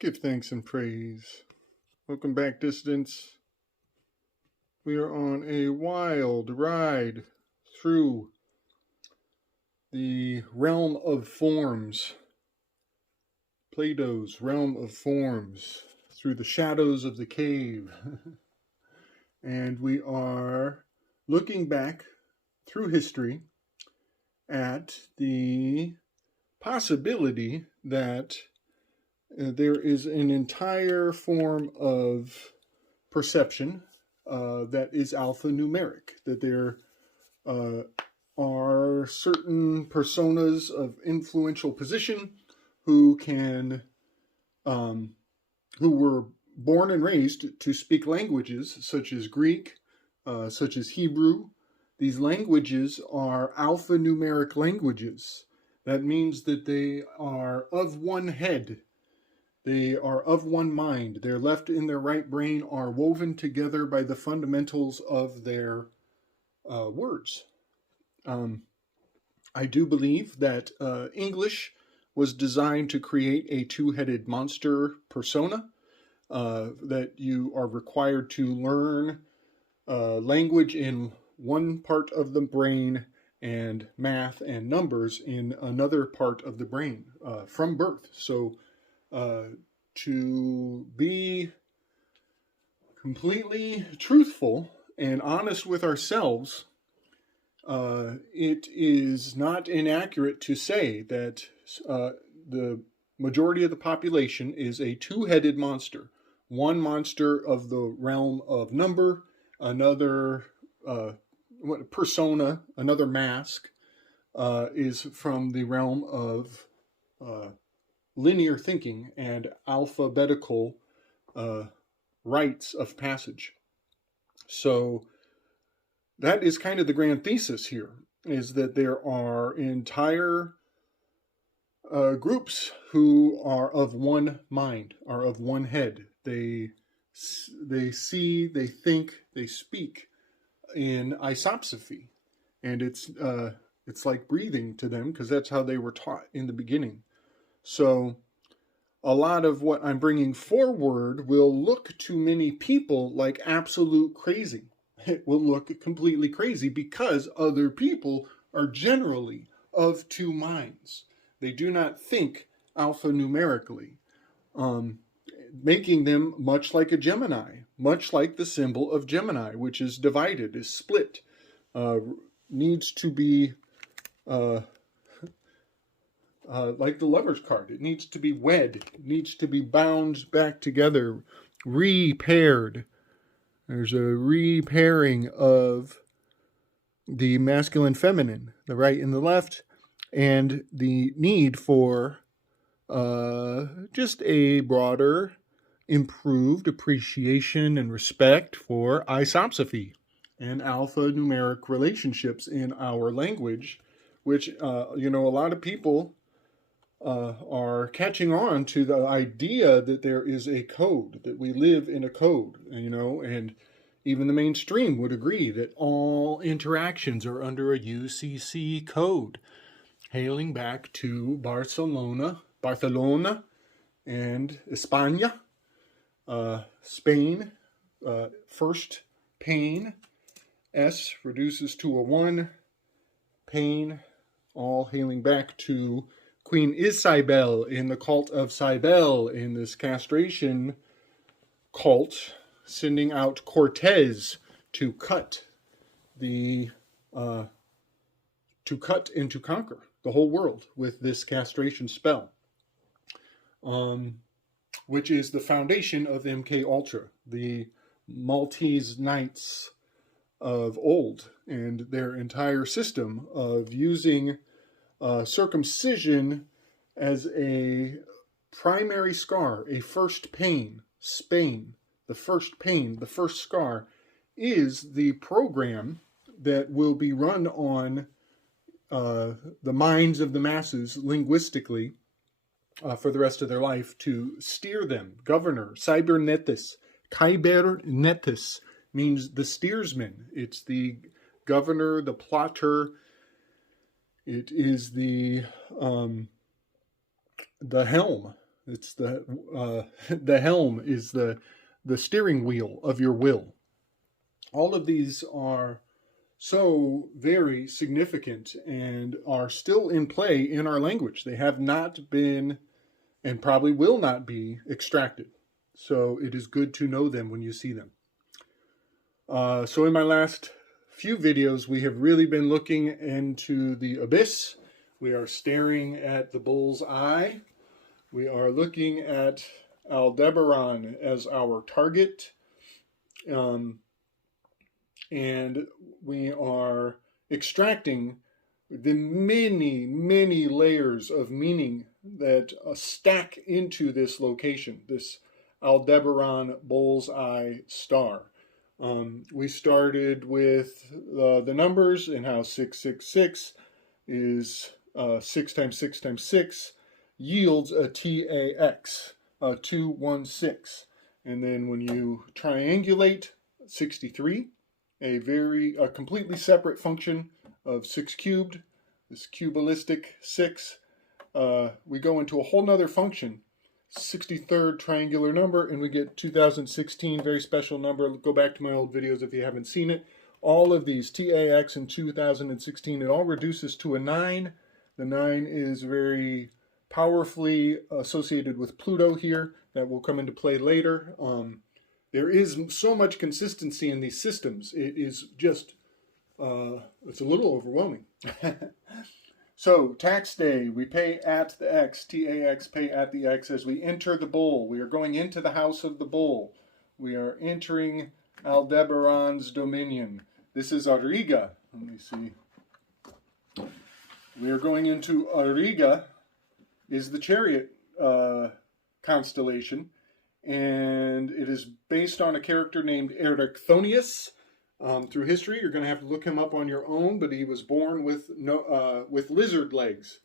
Give thanks and praise. Welcome back, Distance. We are on a wild ride through the realm of forms, Plato's realm of forms, through the shadows of the cave. And we are looking back through history at the possibility that there is an entire form of perception that is alphanumeric, that there are certain personas of influential position who were born and raised to speak languages such as Greek, such as Hebrew. These languages are alphanumeric languages. That means that they are of one head. They are of one mind. Their left and their right brain are woven together by the fundamentals of their words. I do believe that English was designed to create a two-headed monster persona, that you are required to learn language in one part of the brain and math and numbers in another part of the brain from birth. So to be completely truthful and honest with ourselves, it is not inaccurate to say that the majority of the population is a two-headed monster. One monster of the realm of number, another persona, another mask, is from the realm of linear thinking and alphabetical rites of passage. So that is kind of the grand thesis here, is that there are entire groups who are of one mind, are of one head. They see, they think, they speak in isopsephy, and it's like breathing to them because that's how they were taught in the beginning. So a lot of what I'm bringing forward will look to many people like absolute crazy. It will look completely crazy because other people are generally of two minds. They do not think alphanumerically, making them much like a Gemini, much like the symbol of Gemini, which is divided, is split, needs to be like the Lover's card. It needs to be wed. It needs to be bound back together, repaired. There's a repairing of the masculine feminine, the right and the left, and the need for just a broader, improved appreciation and respect for isopsephy and alphanumeric relationships in our language, which, a lot of people are catching on to the idea that there is a code, that we live in a code, and even the mainstream would agree that all interactions are under a UCC code, hailing back to Barcelona, and España, Spain, first pain, S reduces to a 1, pain, all hailing back to Queen Isabel in the cult of Cybele, in this castration cult, sending out Cortez to cut and to conquer the whole world with this castration spell, which is the foundation of MK Ultra, the Maltese Knights of old, and their entire system of using circumcision as a primary scar, a first pain, Spain, the first pain, the first scar, is the program that will be run on the minds of the masses linguistically for the rest of their life to steer them. Governor, cybernetis means the steersman. It's the governor, the plotter. It is the helm, It's the helm is the steering wheel of your will. All of these are so very significant and are still in play in our language. They have not been and probably will not be extracted. So it is good to know them when you see them. So in my last few videos, we have really been looking into the abyss. We are staring at the bull's eye. We are looking at Aldebaran as our target. And we are extracting the many, many layers of meaning that stack into this location, this Aldebaran bull's eye star. We started with the numbers and how 666 is 6 times 6 times 6 yields a TAX, 216. And then when you triangulate 63, a completely separate function of 6 cubed, this cubalistic 6, we go into a whole nother function, 63rd triangular number, and we get 2016, very special number. Go back to my old videos if you haven't seen it. All of these, TAX and 2016, it all reduces to a 9. The 9 is very powerfully associated with Pluto here. That will come into play later. There is so much consistency in these systems. It is just, it's a little overwhelming. So, tax day, we pay at the X, TAX, pay at the X as we enter the bull. We are going into the house of the bull. We are entering Aldebaran's dominion. This is Auriga. Let me see. We are going into Auriga, is the chariot constellation, and it is based on a character named Erichthonius. Through history, you're going to have to look him up on your own, but he was born with lizard legs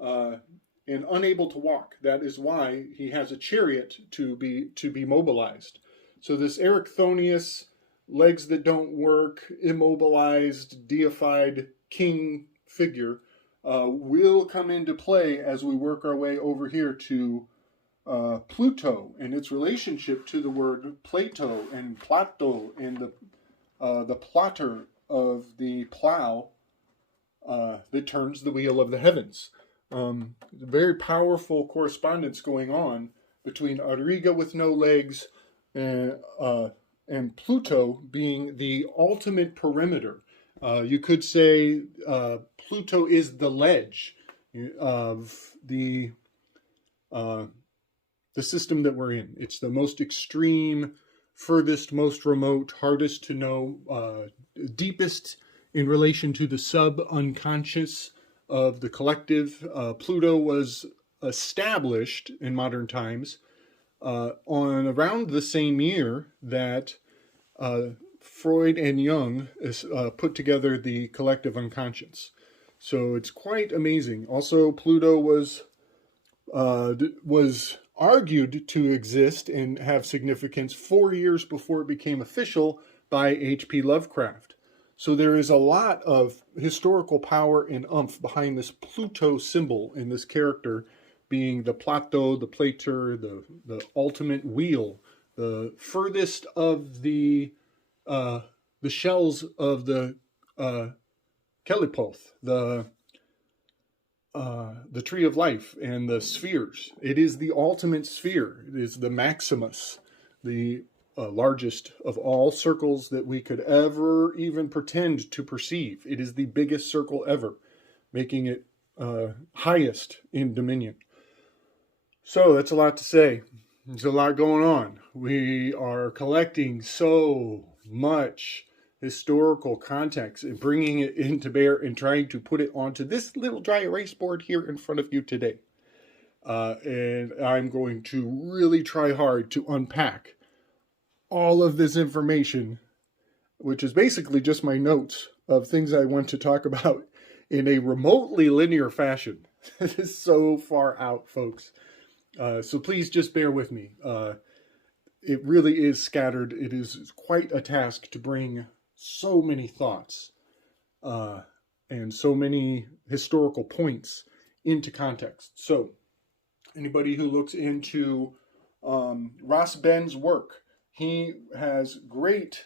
and unable to walk. That is why he has a chariot to be mobilized. So this Erichthonius, legs that don't work, immobilized, deified king figure, will come into play as we work our way over here to Pluto and its relationship to the word Plato and Plato and the plotter of the plow that turns the wheel of the heavens. Very powerful correspondence going on between Auriga with no legs and Pluto being the ultimate perimeter. You could say Pluto is the ledge of the system that we're in. It's the most extreme, furthest, most remote, hardest to know, deepest in relation to the sub-unconscious of the collective. Pluto was established in modern times on around the same year that Freud and Jung put together the collective unconscious. So it's quite amazing. Also, Pluto was argued to exist and have significance 4 years before it became official by H.P. Lovecraft. So there is a lot of historical power and oomph behind this Pluto symbol and this character being the Plato, the Plater, the ultimate wheel, the furthest of the shells of the Kelipoth, the tree of life and the spheres. It is the ultimate sphere. It is the Maximus, the largest of all circles that we could ever even pretend to perceive. It is the biggest circle ever, making it highest in dominion. So that's a lot to say. There's a lot going on. We are collecting so much historical context and bringing it into bear and trying to put it onto this little dry erase board here in front of you today. And I'm going to really try hard to unpack all of this information, which is basically just my notes of things I want to talk about in a remotely linear fashion. This is so far out, folks. So please just bear with me. It really is scattered. It is quite a task to bring so many thoughts and so many historical points into context. So Anybody who looks into Ross Ben's work, he has great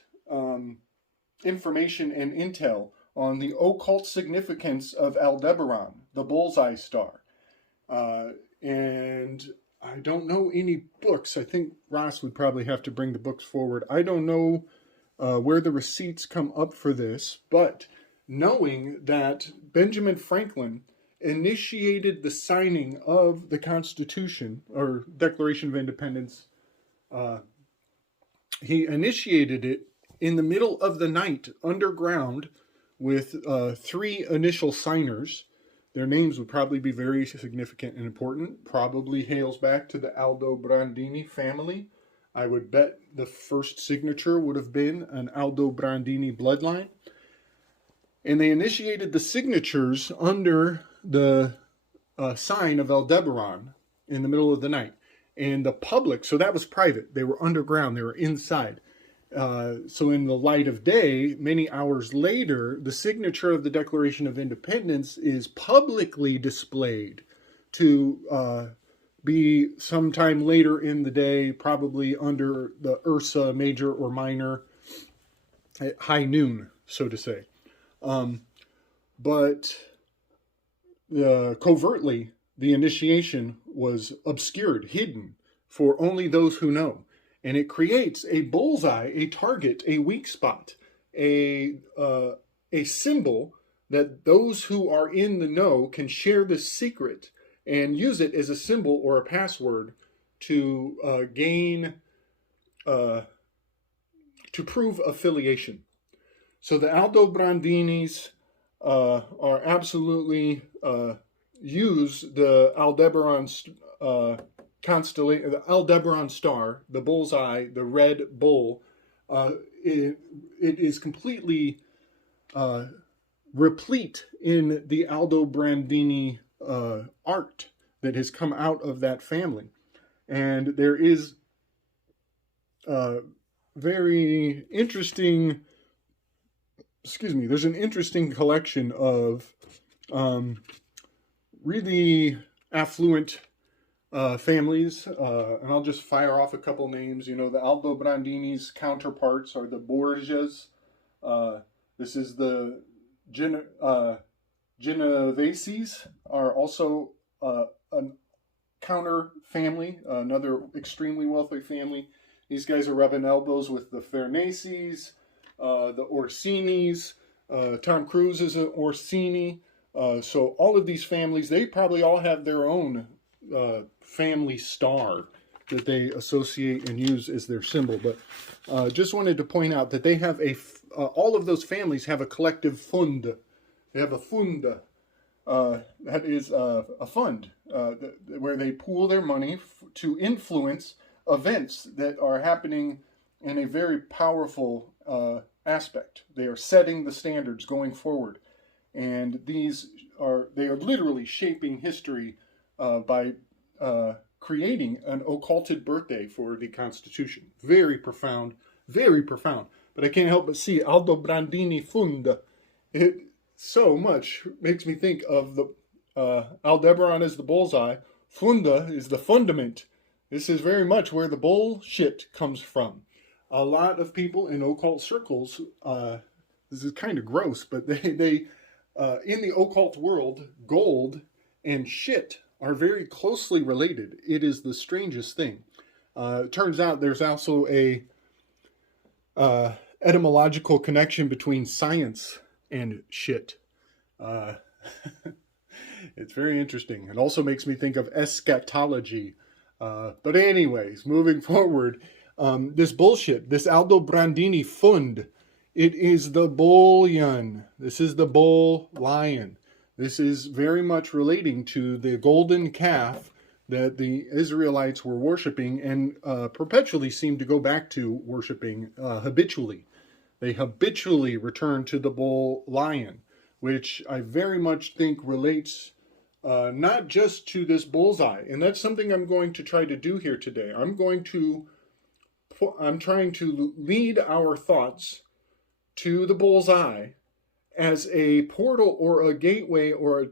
information and intel on the occult significance of Aldebaran, the bullseye star. And I don't know any books. I think Ross would probably have to bring the books forward. I don't know where the receipts come up for this, but knowing that Benjamin Franklin initiated the signing of the Constitution, or Declaration of Independence, he initiated it in the middle of the night, underground, with 3 initial signers. Their names would probably be very significant and important. Probably hails back to the Aldobrandini family. I would bet the first signature would have been an Aldobrandini bloodline. And they initiated the signatures under the sign of Aldebaran in the middle of the night. And the public, so that was private. They were underground. They were inside. So in the light of day, many hours later, the signature of the Declaration of Independence is publicly displayed to be sometime later in the day, probably under the Ursa Major or Minor at high noon, so to say. But covertly, the initiation was obscured, hidden, for only those who know. And it creates a bullseye, a target, a weak spot, a symbol that those who are in the know can share this secret and use it as a symbol or a password to to prove affiliation. So the Aldobrandinis are absolutely use the Aldebaran constellation, the Aldebaran star, the bullseye, the red bull. It is completely replete in the Aldobrandini art that has come out of that family. And there is very interesting, there's an interesting collection of really affluent families, and I'll just fire off a couple names. You know, the Aldobrandini's counterparts are the Borgias. This is the Genoveses are also a counter family, another extremely wealthy family. These guys are rubbing elbows with the Farneses, the Orsinis. Tom Cruise is an Orsini. So all of these families, they probably all have their own family star that they associate and use as their symbol. But just wanted to point out that they have all of those families have a collective fund. They have a fund. That is a fund where they pool their money to influence events that are happening in a very powerful aspect. They are setting the standards going forward. And they are literally shaping history by creating an occulted birthday for the Constitution. Very profound, very profound. But I can't help but see Aldobrandini Fund. It so much makes me think of the Aldebaran as the bullseye. Funda is the fundament. This is very much where the bullshit comes from. A lot of people in occult circles, this is kind of gross, but they in the occult world, gold and shit are very closely related. It is the strangest thing. It turns out there's also a etymological connection between science and shit. It's very interesting. It also makes me think of eschatology. But anyways, moving forward, this bullshit, this Aldobrandini fund, it is the bullion. This is the bull lion. This is very much relating to the golden calf that the Israelites were worshiping and perpetually seem to go back to worshiping habitually. They habitually return to the bull lion, which I very much think relates not just to this bullseye. And that's something I'm going to try to do here today. I'm trying to lead our thoughts to the bullseye as a portal or a gateway or a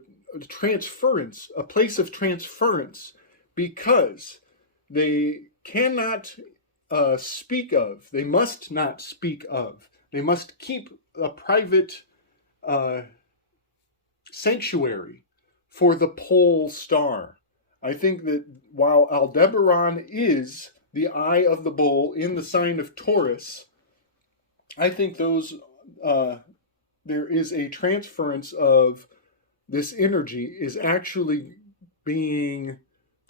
transference, a place of transference because they cannot speak of, they must not speak of, they must keep a private sanctuary for the pole star. I think that while Aldebaran is the eye of the bull in the sign of Taurus, I think those there is a transference of this energy is actually being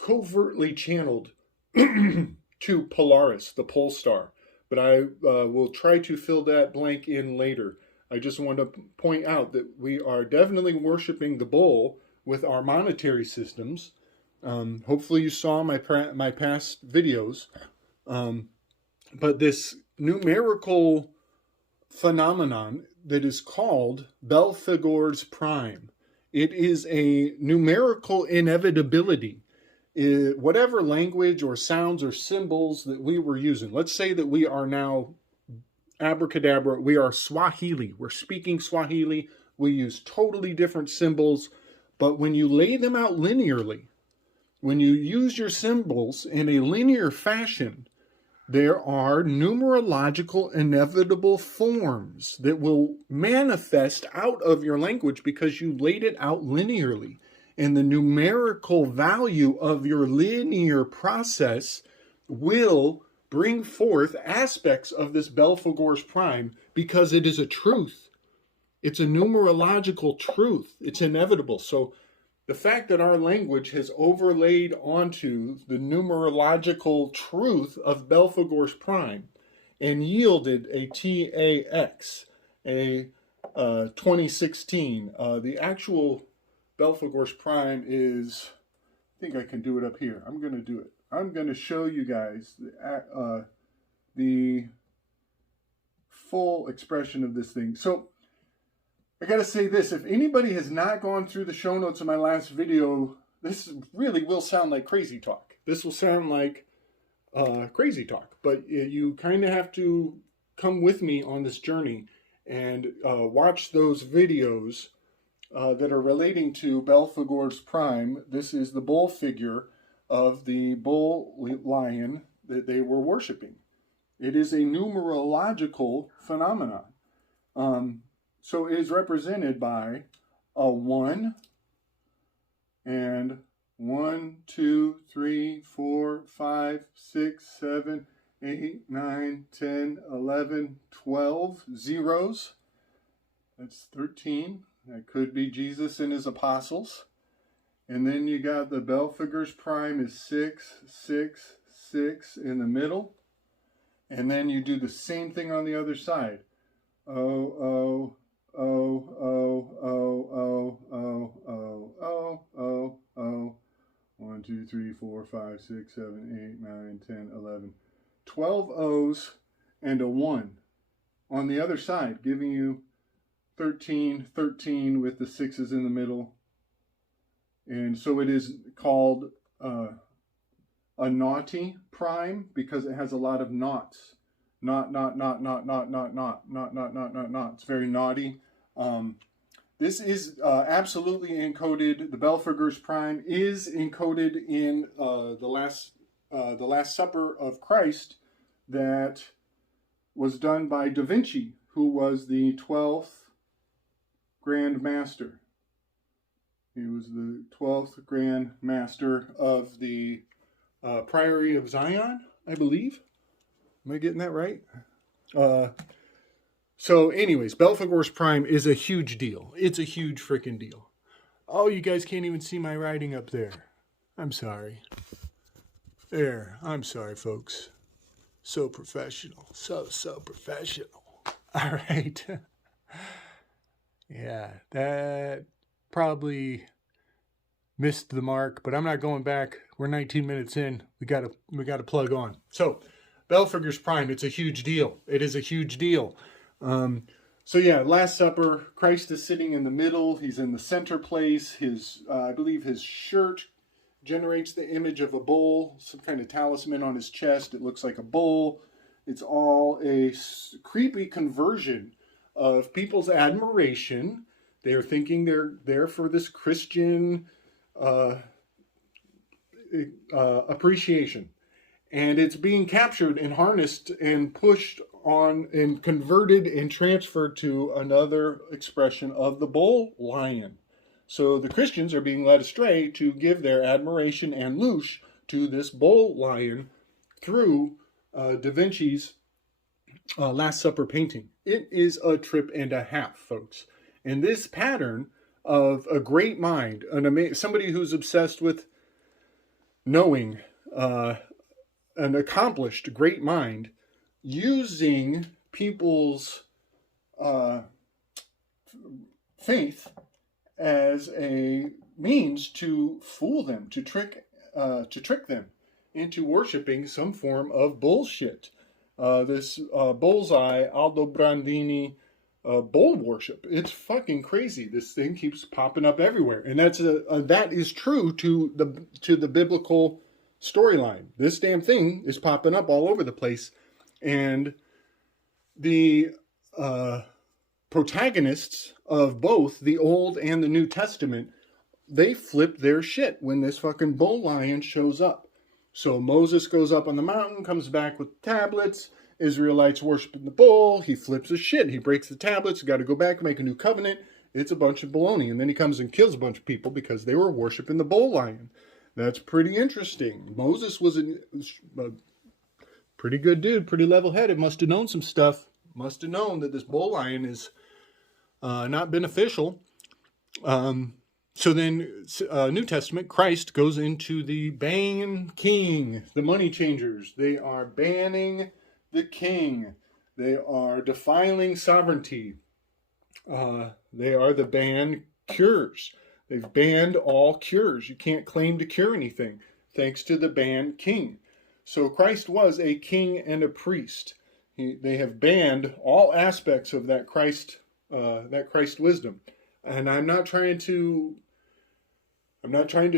covertly channeled to Polaris, the pole star. But I will try to fill that blank in later. I just want to point out that we are definitely worshiping the bull with our monetary systems. Hopefully you saw my past videos. But this numerical phenomenon that is called BelPHegor's prime, it is a numerical inevitability. Whatever language or sounds or symbols that we were using, let's say that we are now abracadabra, we are Swahili, we're speaking Swahili, we use totally different symbols, but when you lay them out linearly, when you use your symbols in a linear fashion, there are numerological inevitable forms that will manifest out of your language because you laid it out linearly. And the numerical value of your linear process will bring forth aspects of this BelPHegor's prime because it is a truth. It's a numerological truth. It's inevitable. So the fact that our language has overlaid onto the numerological truth of BelPHegor's prime and yielded a TAX, a 2016. The actual BelPHegor's prime is, I think I can do it up here. I'm going to do it. I'm going to show you guys the full expression of this thing. So I got to say this, if anybody has not gone through the show notes of my last video, this really will sound like crazy talk. This will sound like crazy talk, but you kind of have to come with me on this journey and watch those videos that are relating to BelPHegor's prime. This is the bull figure of the bull lion that they were worshiping. It is a numerological phenomenon. So it is represented by a 1 and 1, 2, 3, 4, 5, 6, 7, 8, 9, 10, 11, 12 zeros. That's 13. That could be Jesus and his apostles. And then you got the BelPHegor's prime is 6, 6, 6 in the middle. And then you do the same thing on the other side. Oh, oh, oh, oh, oh, oh, oh, oh, oh, oh, oh. 1, 2, 3, 4, 5, 6, 7, 8, 9, 10, 11. 12 O's and a 1 on the other side, giving you 13, 13 with the 6's in the middle. And so it is called a naughty prime because it has a lot of knots. Not. It's very naughty. This is absolutely encoded. The BelPHegor's prime is encoded in the Last Supper of Christ that was done by Da Vinci, who was the 12th Grand Master. He was the 12th Grand Master of the Priory of Zion, I believe. Am I getting that right? So anyways, BelPHegor's prime is a huge deal. It's a huge freaking deal. Oh, you guys can't even see my writing up there. I'm sorry. There. I'm sorry, folks. So professional. So professional. All right. Yeah, that probably missed the mark, but I'm not going back. We're 19 minutes in. We gotta plug on. So, BelPHegor's prime, it's a huge deal. It is a huge deal. So yeah, Last Supper, Christ is sitting in the middle. He's in the center place. His, I believe his shirt generates the image of a bull, some kind of talisman on his chest. It looks like a bull. It's all a creepy conversion of people's admiration. They're thinking they're there for this Christian appreciation. And it's being captured and harnessed and pushed on and converted and transferred to another expression of the bull lion. So the Christians are being led astray to give their admiration and louche to this bull lion through Da Vinci's Last Supper painting. It is a trip and a half, folks. And this pattern of a great mind, somebody who's obsessed with knowing, an accomplished great mind, using people's faith as a means to fool them, to trick them into worshiping some form of bullshit. This bullseye Aldobrandini bull worship. It's fucking crazy. This thing keeps popping up everywhere, and that is true to the biblical storyline. This damn thing is popping up all over the place, and the protagonists of both the Old and the New Testament, they flip their shit when this fucking bull lion shows up. So Moses goes up on the mountain, comes back with tablets. Israelites worshiping the bull. He flips his shit. He breaks the tablets. Got to go back and make a new covenant. It's a bunch of baloney. And then he comes and kills a bunch of people because they were worshiping the bull lion. That's pretty interesting. Moses was a pretty good dude, pretty level-headed. Must have known some stuff. Must have known that this bull lion is not beneficial. So then, New Testament, Christ goes into the ban king, the money changers. They are banning the king. They are defiling sovereignty. They are the ban cures. They've banned all cures. You can't claim to cure anything, thanks to the ban king. So Christ was a king and a priest. They have banned all aspects of that Christ wisdom. And I'm not trying to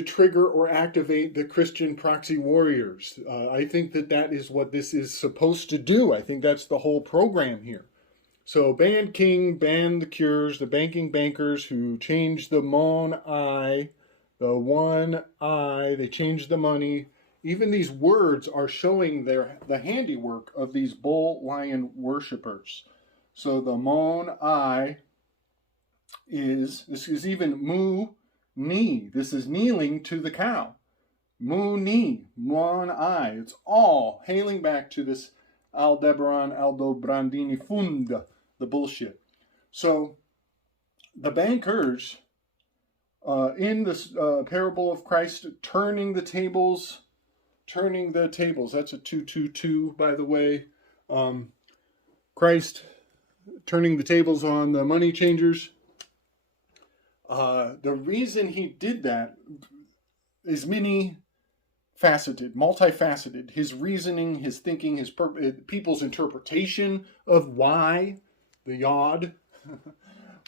trigger or activate the Christian proxy warriors. I think that is what this is supposed to do. I think that's the whole program here. So ban king, ban the cures, the banking bankers who change the mon I, the one I, they change the money. Even these words are showing the handiwork of these bull lion worshippers. So the mon I this is even mu ni. This is kneeling to the cow. Mu ni, mon I. It's all hailing back to this Aldobrandini funda, the bullshit. So the bankers in this parable of Christ turning the tables. That's a 222, by the way. Christ turning the tables on the money changers. The reason he did that is multifaceted. His reasoning, his thinking, his people's interpretation of why, the yod,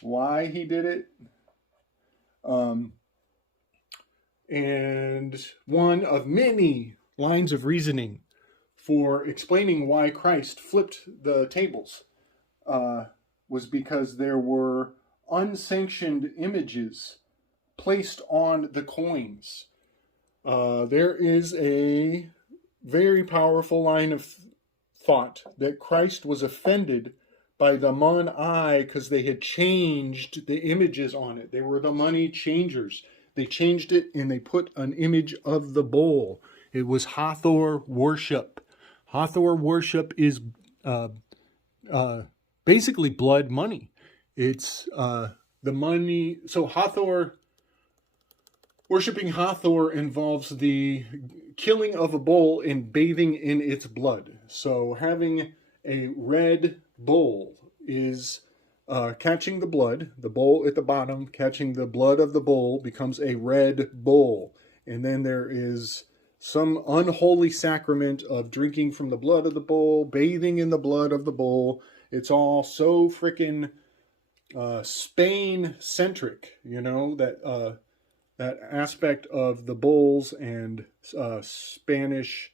why he did it. And one of many lines of reasoning for explaining why Christ flipped the tables was because there were unsanctioned images placed on the coins. There is a very powerful line of thought that Christ was offended by the mon I because they had changed the images on it. They were the money changers. They changed it and they put an image of the bull. It was Hathor worship. Hathor worship is basically blood money. It's the money. So worshipping Hathor involves the killing of a bull and bathing in its blood. So having a red bull is catching the blood. The bull at the bottom, catching the blood of the bull, becomes a red bull. And then there is some unholy sacrament of drinking from the blood of the bull, bathing in the blood of the bull. It's all so freaking Spain-centric, that aspect of the bulls and Spanish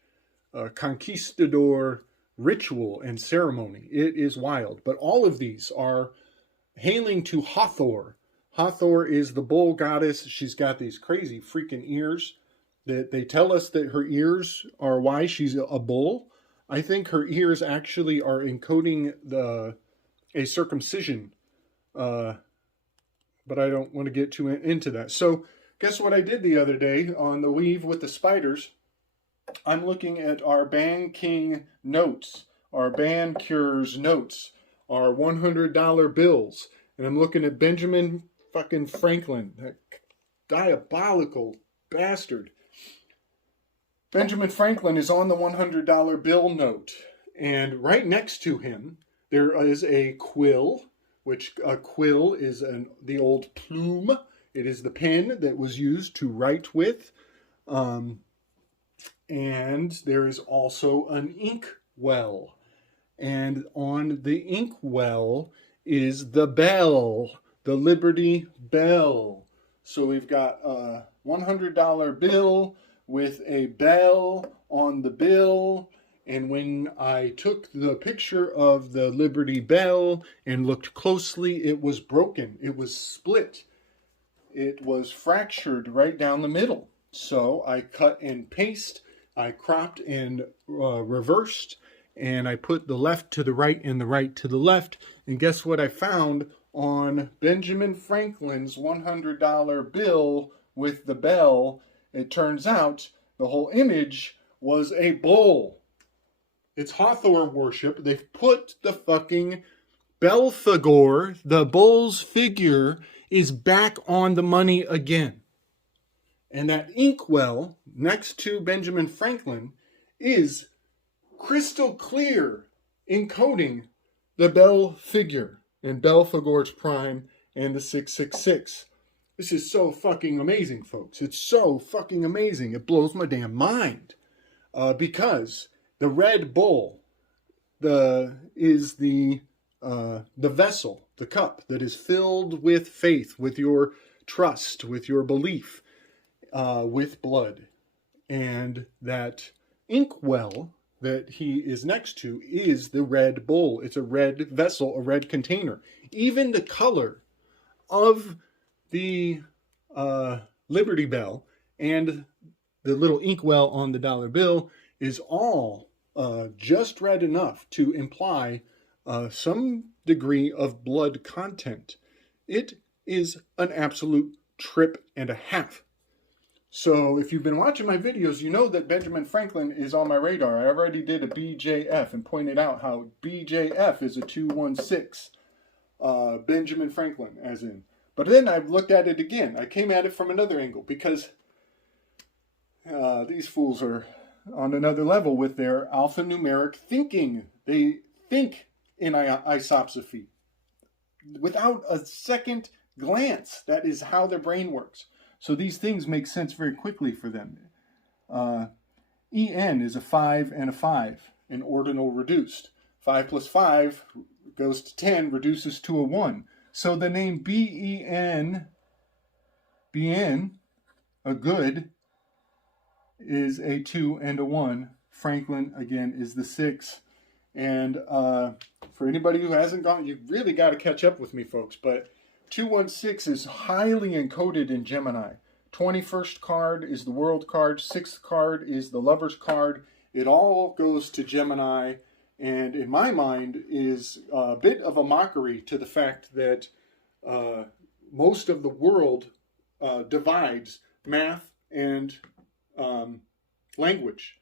conquistador ritual and ceremony. It is wild. But all of these are hailing to Hathor. Hathor is the bull goddess. She's got these crazy freaking ears. They tell us that her ears are why she's a bull. I think her ears actually are encoding a circumcision, uh, but I don't want to get too into that. So guess what I did the other day on the weave with the spiders? I'm looking at our Ban King notes, our Ban Cures notes, our $100 bills, and I'm looking at Benjamin fucking Franklin, that diabolical bastard. Benjamin Franklin is on the $100 bill note, and right next to him there is a quill, which a quill is the old plume. It is the pen that was used to write with. And there is also an ink well. And on the ink well is the bell, the Liberty Bell. So we've got a $100 bill with a bell on the bill. And when I took the picture of the Liberty Bell and looked closely, it was broken. It was split. It was fractured right down the middle. So I cut and paste. I cropped and reversed, and I put the left to the right and the right to the left. And guess what I found on Benjamin Franklin's $100 bill with the bell? It turns out the whole image was a bull. It's Hawthorne worship. They've put the fucking BelPHegor, the bull's figure, is back on the money again. And that inkwell next to Benjamin Franklin is crystal clear, encoding the Bell figure and BelPHegor's prime and the 666. This is so fucking amazing, folks. It's so fucking amazing. It blows my damn mind. Because the Red Bull is the vessel, the cup that is filled with faith, with your trust, with your belief. With blood, and that inkwell that he is next to is the Red Bull. It's a red vessel, a red container. Even the color of the Liberty Bell and the little inkwell on the dollar bill is all just red enough to imply some degree of blood content. It is an absolute trip and a half. So if you've been watching my videos, you know that Benjamin Franklin is on my radar. I already did a BJF and pointed out how BJF is a 216. Benjamin Franklin, as in. But then I looked at it again. I came at it from another angle because these fools are on another level with their alphanumeric thinking. They think in isopsophy without a second glance. That is how their brain works. So these things make sense very quickly for them. En is a 5 and a 5, an ordinal reduced. 5 plus 5 goes to 10, reduces to a 1. So the name Ben, a good, is a 2 and a 1. Franklin, again, is the 6. And for anybody who hasn't gone, you've really got to catch up with me, folks. But 216 is highly encoded in Gemini. 21st card is the world card. 6th card is the lover's card. It all goes to Gemini, and in my mind is a bit of a mockery to the fact that most of the world divides math and language.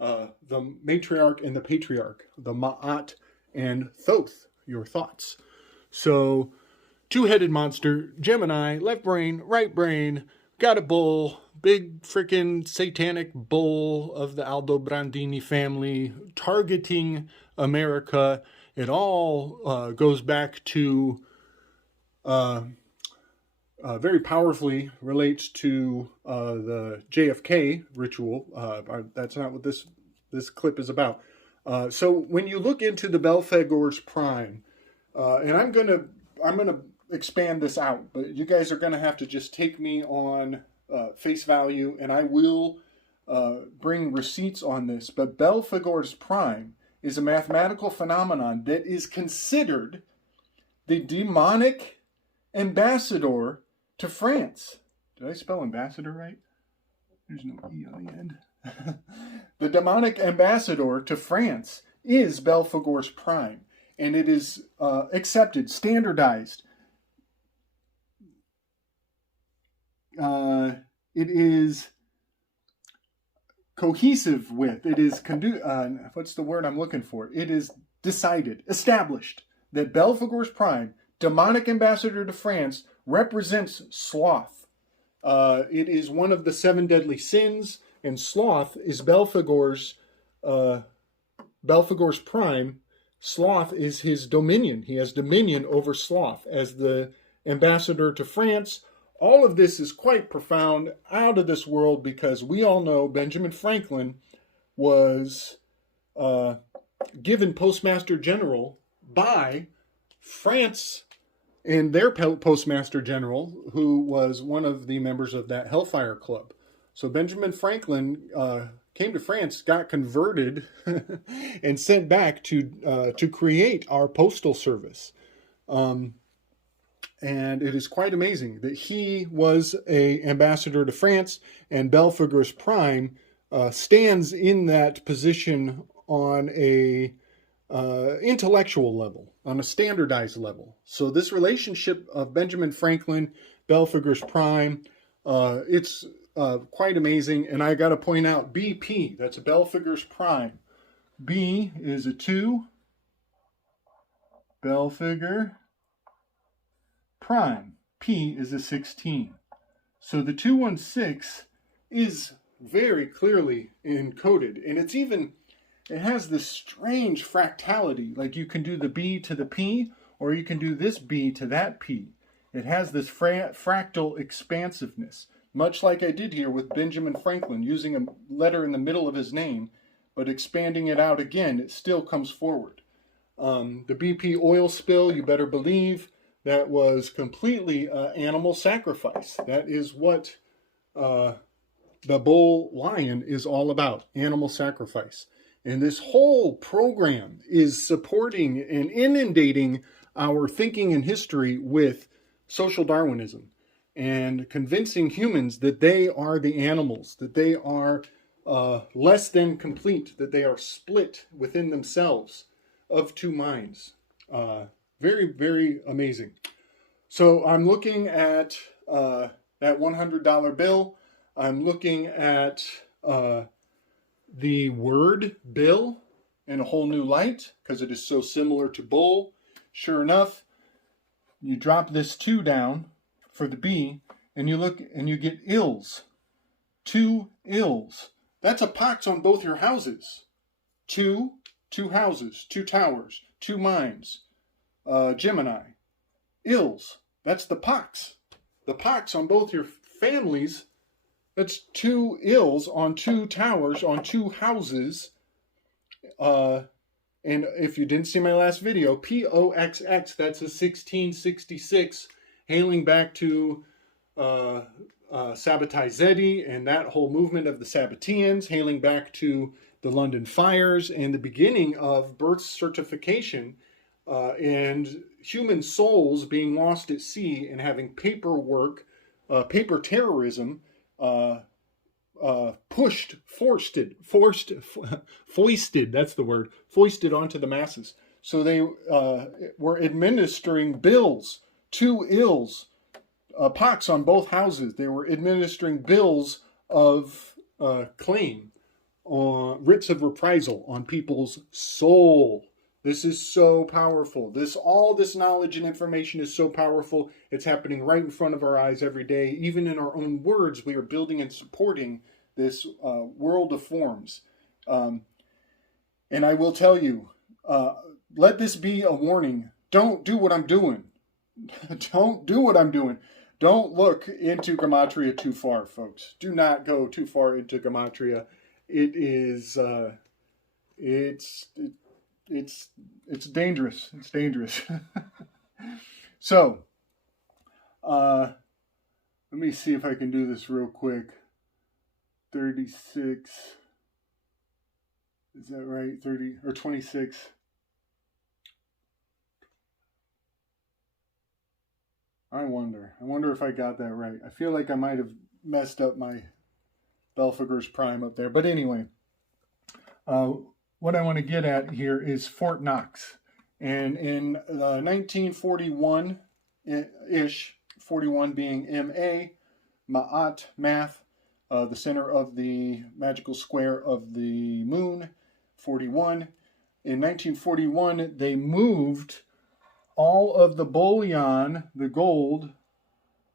The matriarch and the patriarch, the Ma'at and Thoth, your thoughts. So, two-headed monster, Gemini, left brain, right brain, got a bull, big freaking satanic bull of the Aldobrandini family, targeting America. It all goes back to, very powerfully relates to the JFK ritual. That's not what this clip is about. So when you look into the BelPHegor's prime, and I'm gonna expand this out, but you guys are gonna have to just take me on face value, and I will bring receipts on this. But BelPHegor's prime is a mathematical phenomenon that is considered the demonic ambassador to France. Did I spell ambassador right? There's no E on the end. The demonic ambassador to France is BelPHegor's Prime, and it is accepted, standardized. It is cohesive with, it is, what's the word I'm looking for? It is decided, established, that BelPHegor's Prime, demonic ambassador to France, represents sloth. It is one of the 7 deadly sins, and sloth is BelPHegor's Prime. Sloth is his dominion. He has dominion over sloth as the ambassador to France. All of this is quite profound, out of this world, because we all know Benjamin Franklin was given Postmaster General by France and their Postmaster General, who was one of the members of that Hellfire Club. So Benjamin Franklin came to France, got converted, and sent back to create our postal service. And it is quite amazing that he was an ambassador to France, and BelPHegor's Prime stands in that position on a intellectual level, on a standardized level. So this relationship of Benjamin Franklin, BelPHegor's Prime, it's quite amazing. And I got to point out BP, that's BelPHegor's Prime. B is a 2, BelPHegor Prime. P is a 16. So the 216 is very clearly encoded, and it has this strange fractality. Like you can do the B to the P, or you can do this B to that P. It has this fractal expansiveness, much like I did here with Benjamin Franklin, using a letter in the middle of his name, but expanding it out again, it still comes forward. The BP oil spill, you better believe, that was completely animal sacrifice. That is what the bull lion is all about, animal sacrifice. And this whole program is supporting and inundating our thinking and history with social Darwinism and convincing humans that they are the animals, that they are less than complete, that they are split within themselves of 2 minds. Very, very amazing. So I'm looking at that $100 bill. I'm looking at the word bill in a whole new light because it is so similar to bull. Sure enough, you drop this 2 down for the B, and you look and you get ills. 2 ills. That's a pox on both your houses. 2 houses, 2 towers, 2 mines. Gemini. Ills. That's the pox. The pox on both your families. That's 2 ills on 2 towers, on 2 houses. And if you didn't see my last video, POXX, that's a 1666, hailing back to Sabbatai Zeddy and that whole movement of the Sabbateans, hailing back to the London fires and the beginning of birth certification and human souls being lost at sea and having paperwork, paper terrorism, foisted, that's the word, foisted onto the masses. So they were administering bills, 2 ills, pox on both houses. They were administering bills of claim, writs of reprisal on people's soul. This is so powerful. All this knowledge and information is so powerful. It's happening right in front of our eyes every day. Even in our own words, we are building and supporting this world of forms. And I will tell you, let this be a warning. Don't do what I'm doing. Don't do what I'm doing. Don't look into Gematria too far, folks. Do not go too far into Gematria. It is, it's dangerous. It's dangerous. So, let me see if I can do this real quick. 36. Is that right? 30 or 26. I wonder if I got that right. I feel like I might have messed up my BelPHegor's prime up there. But anyway, what I want to get at here is Fort Knox. And in 1941-ish, 41 being M.A., Ma'at, math, the center of the magical square of the moon, 41. In 1941, they moved all of the bullion, the gold,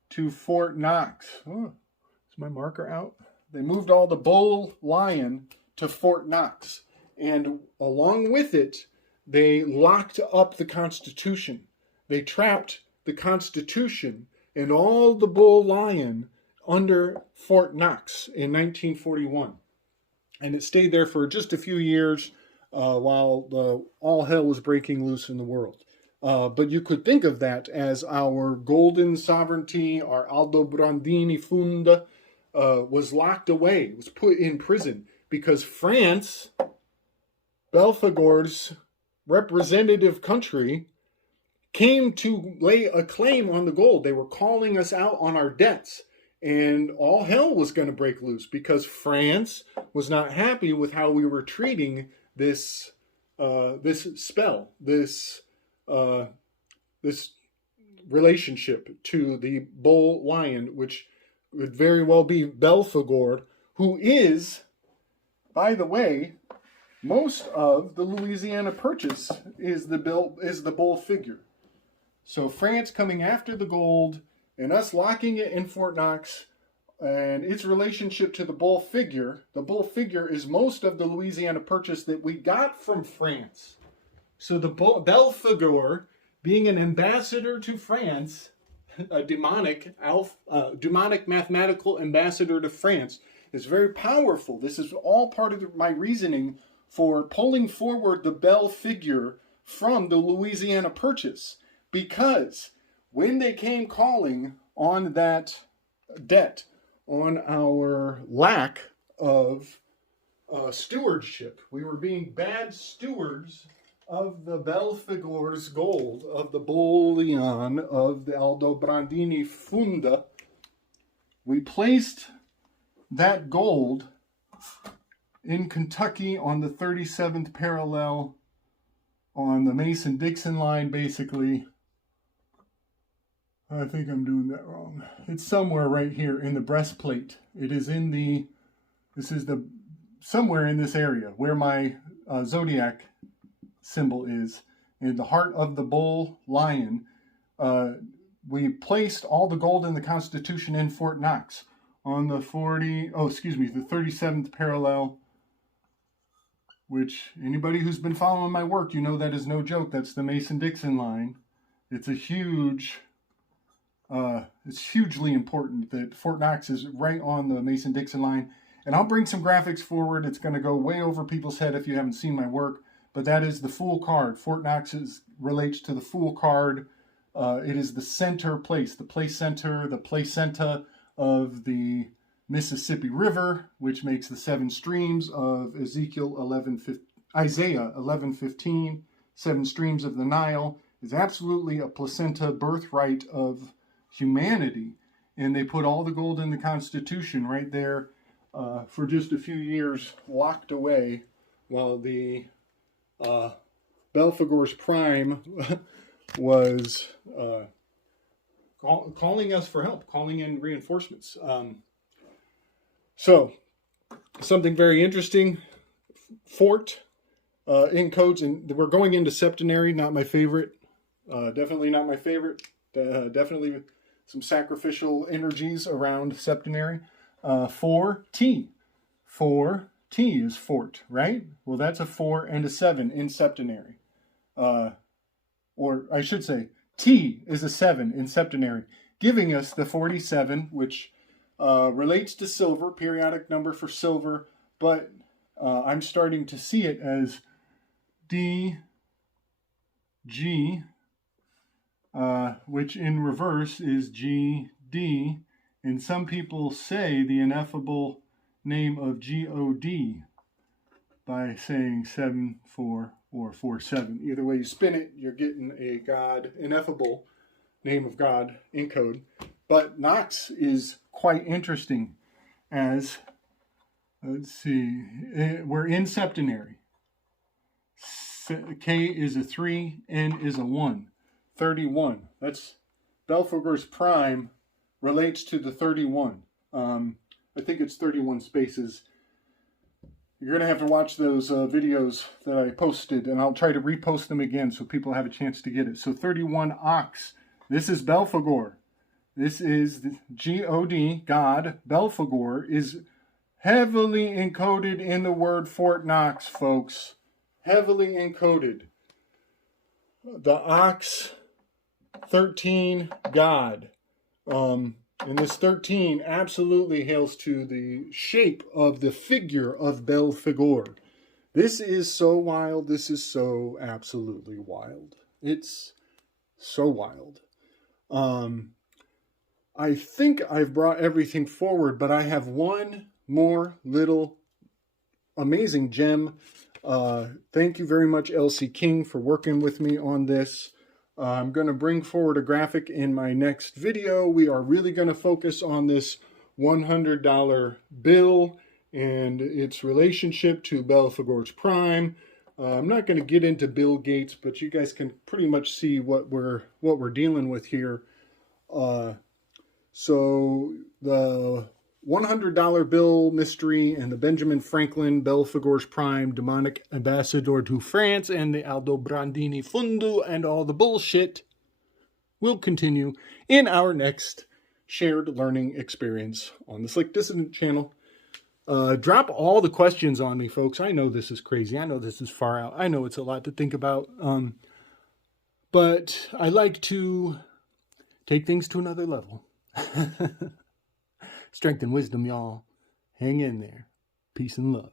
to Fort Knox. Oh, is my marker out? They moved all the bullion to Fort Knox. And along with it, they locked up the Constitution. They trapped the Constitution and all the bullion under Fort Knox in 1941. And it stayed there for just a few years while all hell was breaking loose in the world. But you could think of that as our golden sovereignty, our Aldobrandini Funda, was locked away, was put in prison, because France, BelPHegor's representative country, came to lay a claim on the gold. They were calling us out on our debts. And all hell was going to break loose because France was not happy with how we were treating this spell, this relationship to the bull lion, which would very well be BelPHegor, who is, by the way, most of the Louisiana Purchase is the bull figure. So France coming after the gold and us locking it in Fort Knox, and its relationship to the bull figure. The bull figure is most of the Louisiana Purchase that we got from France. So the BelPHegor, being an ambassador to France, a demonic mathematical ambassador to France, is very powerful. This is all part of my reasoning for pulling forward the Bell figure from the Louisiana Purchase, because when they came calling on that debt, on our lack of stewardship, we were being bad stewards of the BelPHegor's gold, of the bullion, of the Aldobrandini Funda. We placed that gold in Kentucky on the 37th parallel on the Mason-Dixon line, basically. I think I'm doing that wrong. It's somewhere right here in the breastplate. It is in the, somewhere in this area where my zodiac symbol is. In the heart of the bull lion, we placed all the gold in the Constitution in Fort Knox on the 37th parallel, which anybody who's been following my work, you know that is no joke. That's the Mason-Dixon line. It's a huge... it's hugely important that Fort Knox is right on the Mason-Dixon line. And I'll bring some graphics forward. It's going to go way over people's head if you haven't seen my work. But that is the Fool card. Fort Knox relates to the Fool card. It is the center place, the place center, the placenta of the Mississippi River, which makes the 7 streams of Isaiah 11:15, 7 streams of the Nile, is absolutely a placenta birthright of humanity. And they put all the gold in the Constitution right there for just a few years, locked away, while the BelPHegor's prime was calling us for help, calling in reinforcements. So, something very interesting. Fort in codes, and we're going into septenary, not my favorite. Definitely not my favorite. Definitely some sacrificial energies around septenary. 4T. 4T is fort, right? Well, that's a 4 and a 7 in septenary. Or I should say, T is a 7 in septenary, giving us the 47, which relates to silver, periodic number for silver, but I'm starting to see it as D, G, which in reverse is G, D, and some people say the ineffable name of God by saying 7, 4, or 4, 7. Either way you spin it, you're getting a God, ineffable name of God in code. But Knox is quite interesting, as Let's see. We're in septenary. K is a 3, N is a 1. 31. That's BelPHegor's prime relates to the 31. I think it's 31 spaces. You're going to have to watch those videos that I posted, and I'll try to repost them again so people have a chance to get it. So 31 ox. This is BelPHegor. This is G-O-D, God. BelPHegor is heavily encoded in the word Fort Knox, folks. Heavily encoded. The ox, 13, God. And this 13 absolutely hails to the shape of the figure of BelPHegor. This is so wild. This is so absolutely wild. It's so wild. I think I've brought everything forward, but I have one more little amazing gem. Thank you very much, LC King, for working with me on this. I'm going to bring forward a graphic in my next video. We are really going to focus on this $100 bill and its relationship to BelPHegor's prime. I'm not going to get into Bill Gates, but you guys can pretty much see what we're dealing with here. So the $100 bill mystery and the Benjamin Franklin BelPHegor's prime demonic ambassador to France and the Aldobrandini Fundu and all the bullshit will continue in our next shared learning experience on the Slick Dissident channel. Drop all the questions on me, folks. I know this is crazy. I know this is far out. I know it's a lot to think about. But I like to take things to another level. Strength and wisdom, y'all. Hang in there. Peace and love.